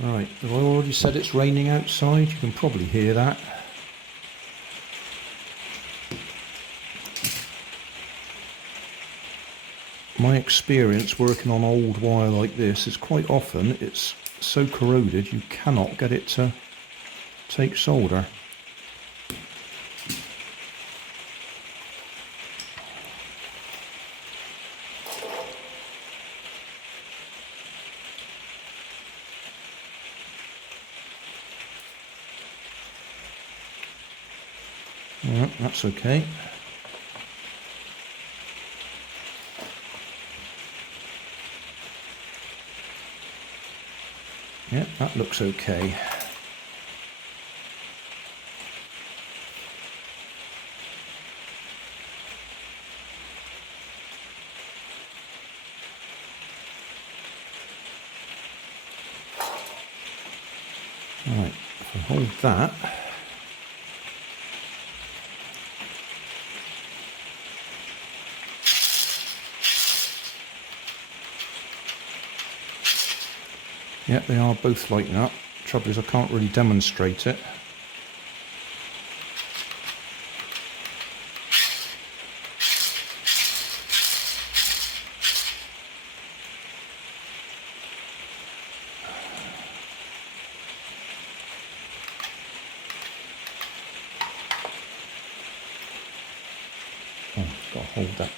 Right, have I already said it's raining outside? You can probably hear that. My experience working on old wire like this is quite often it's so corroded you cannot get it to take solder. Yeah, that's okay. Yeah, that looks okay. Right, if I hold that, yeah, they are both lighting up. Trouble is I can't really demonstrate it. Oh, got to hold that.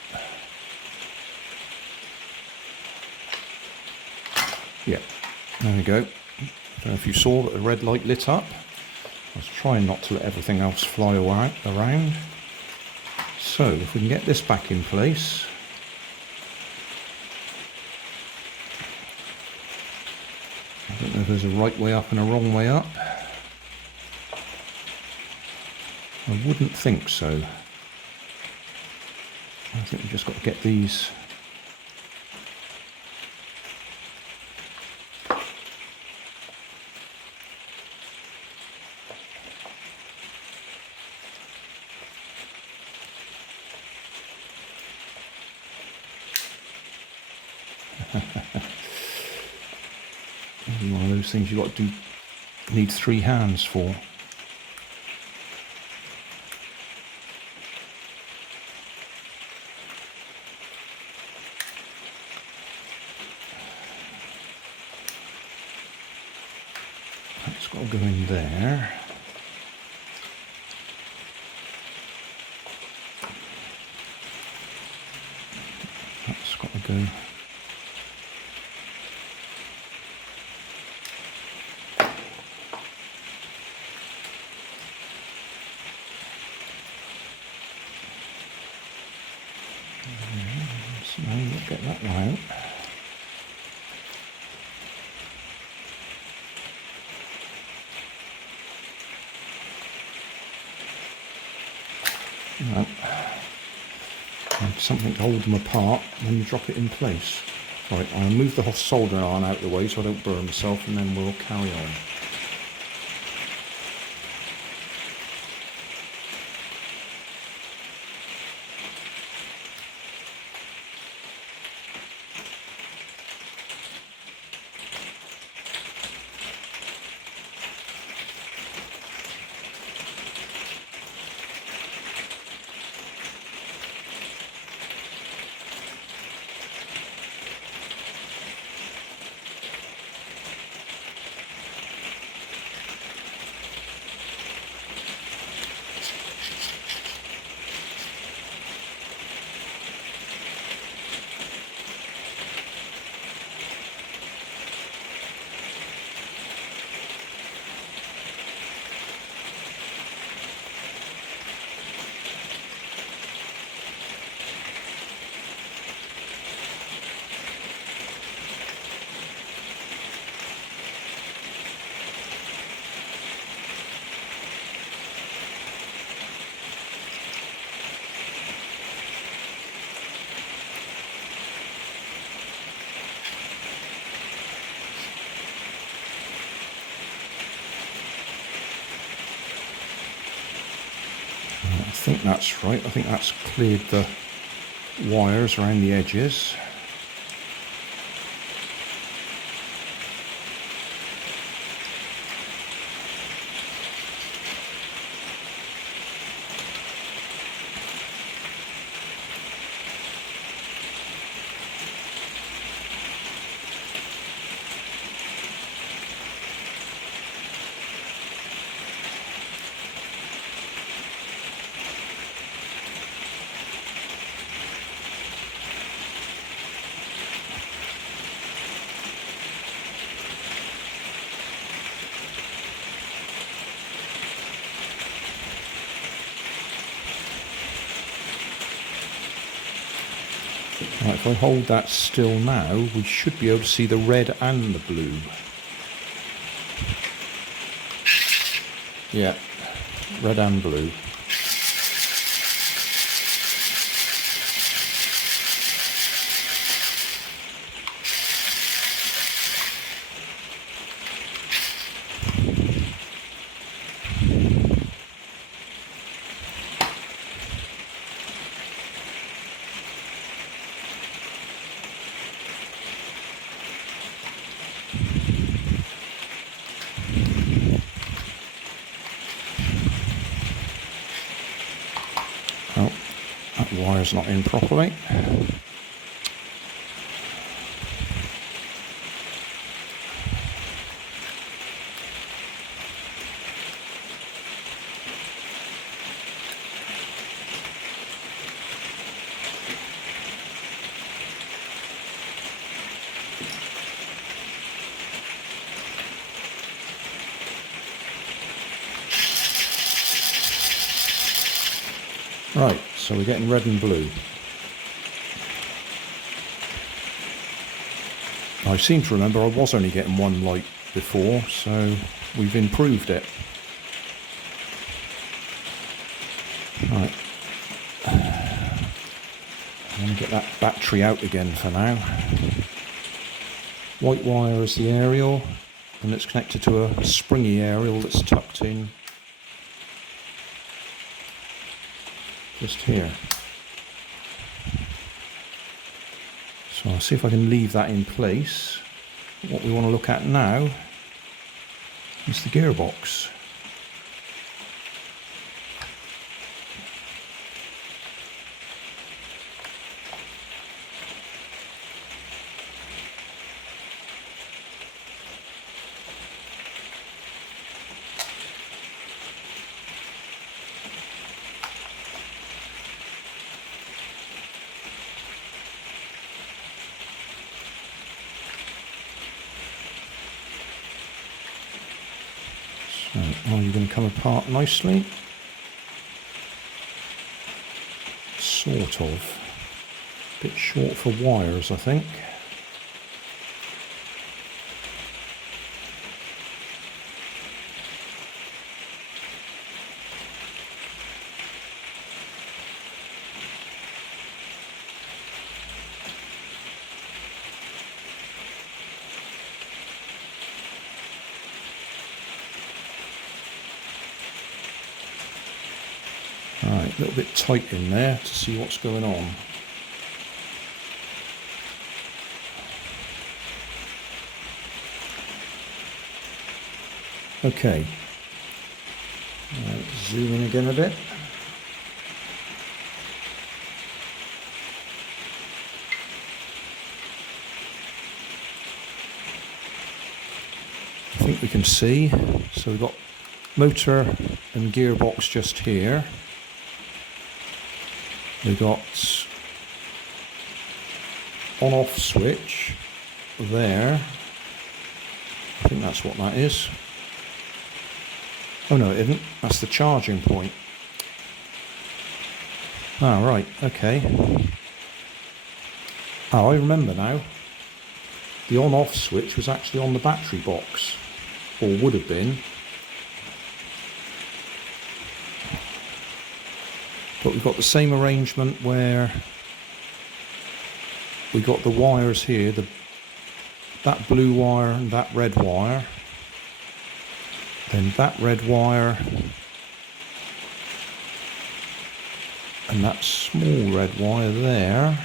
Yeah, there we go. I don't know if you saw that the red light lit up. I was trying not to let everything else fly around. So if we can get this back in place. I don't know if there's a right way up and a wrong way up. I wouldn't think so. I think we've just got to get these one of those things you've got to need 3 hands for. That's got to go in there. That's got to go. So now you'll get that one out. No. And something to hold them apart when you drop it in place. Right, I'll move the soldering iron out of the way so I don't burn myself, and then we'll carry on. I think that's right. I think that's cleared the wires around the edges. Right, if I hold that still now, we should be able to see the red and the blue. Yeah, red and blue. Oh, that wire's not in properly. Right, so we're getting red and blue. I seem to remember I was only getting one light before, so we've improved it. Right. I'm going to get that battery out again for now. White wire is the aerial, and it's connected to a springy aerial that's tucked in just here. So I'll see if I can leave that in place. What we want to look at now is the gearbox. Are you going to come apart nicely? Sort of. A bit short for wires, I think. Right, a little bit tight in there to see what's going on. Okay, zoom in again a bit. I think we can see, so we've got motor and gearbox just here. We've got on-off switch there. I think that's what that is. Oh no, it isn't. That's the charging point. Ah, right, okay. Oh, I remember now. The on-off switch was actually on the battery box, or would have been. But we've got the same arrangement where we got the wires here, that blue wire and that red wire, then that red wire and that small red wire there.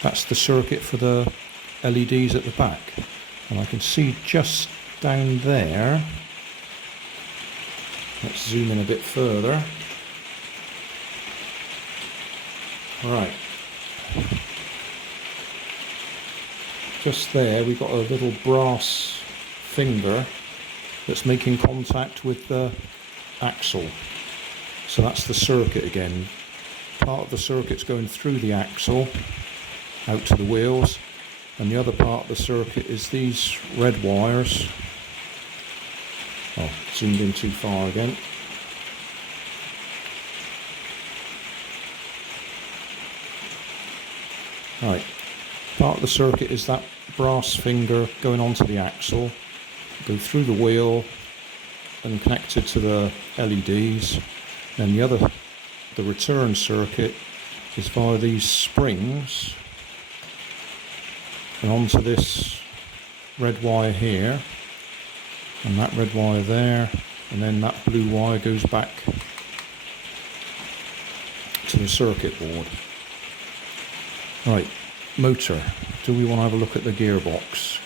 That's the circuit for the LEDs at the back, and I can see just down there. Let's zoom in a bit further. Right, just there we've got a little brass finger that's making contact with the axle. So that's the circuit again. Part of the circuit's going through the axle out to the wheels, and the other part of the circuit is these red wires. Oh, zoomed in too far again. Right, part of the circuit is that brass finger going onto the axle, go through the wheel and connected to the LEDs. Then the return circuit is via these springs and onto this red wire here, and that red wire there, and then that blue wire goes back to the circuit board. Right, motor. Do we want to have a look at the gearbox?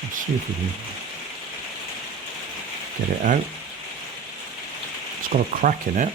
Let's see if we can get it out. It's got a crack in it.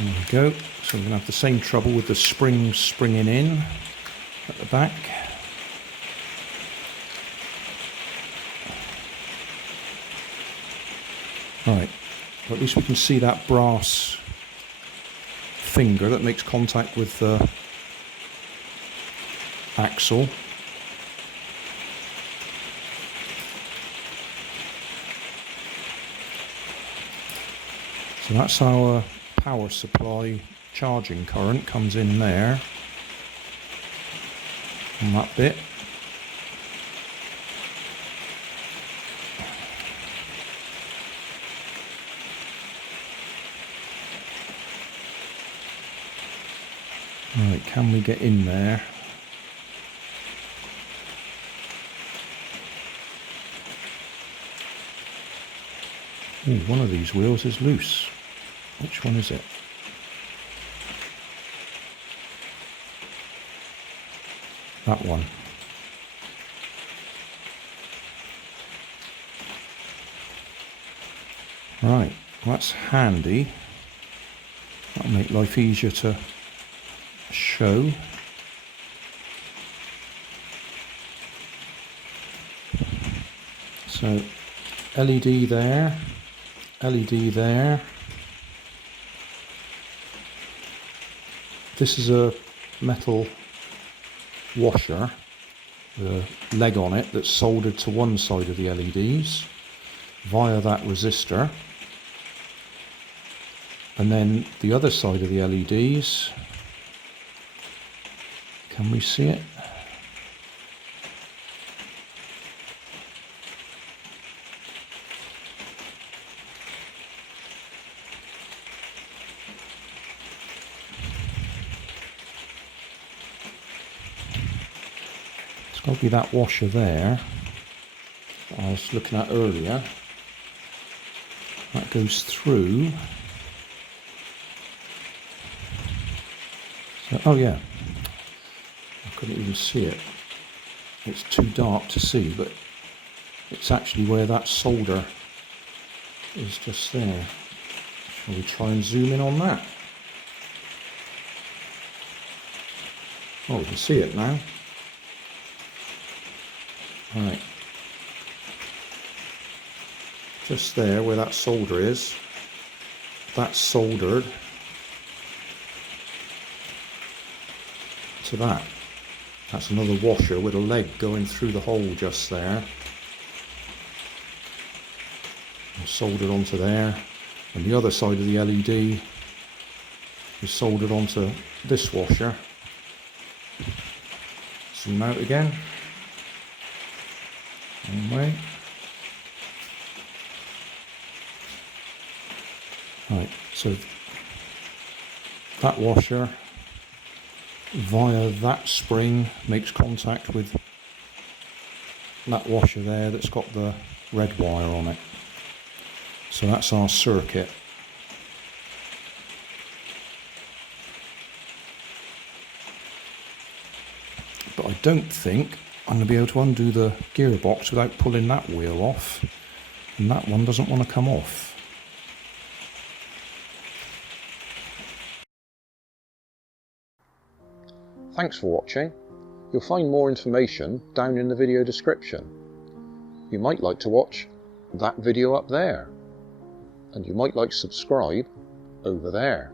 There we go. So we're going to have the same trouble with the springs springing in at the back. Right, well, at least we can see that brass finger that makes contact with the axle. So that's our power supply charging current comes in there on that bit. Right, can we get in there? Ooh, one of these wheels is loose. Which one is it? That one. Right, well, that's handy. That'll make life easier to show. So LED there, LED there. This is a metal washer with a leg on it that's soldered to one side of the LEDs via that resistor, and then the other side of the LEDs, can we see it? It's got to be that washer there that I was looking at earlier. That goes through. So, oh yeah, I couldn't even see it. It's too dark to see, but it's actually where that solder is just there. Shall we try and zoom in on that? Oh, we can see it now. Right. Just there where that solder is, that's soldered to that. That's another washer with a leg going through the hole just there. And soldered onto there. And the other side of the LED is soldered onto this washer. Zoom out again. One way. Right, so that washer via that spring makes contact with that washer there that's got the red wire on it. So that's our circuit. But I don't think I'm going to be able to undo the gearbox without pulling that wheel off, and that one doesn't want to come off. Thanks for watching. You'll find more information down in the video description. You might like to watch that video up there, and you might like to subscribe over there.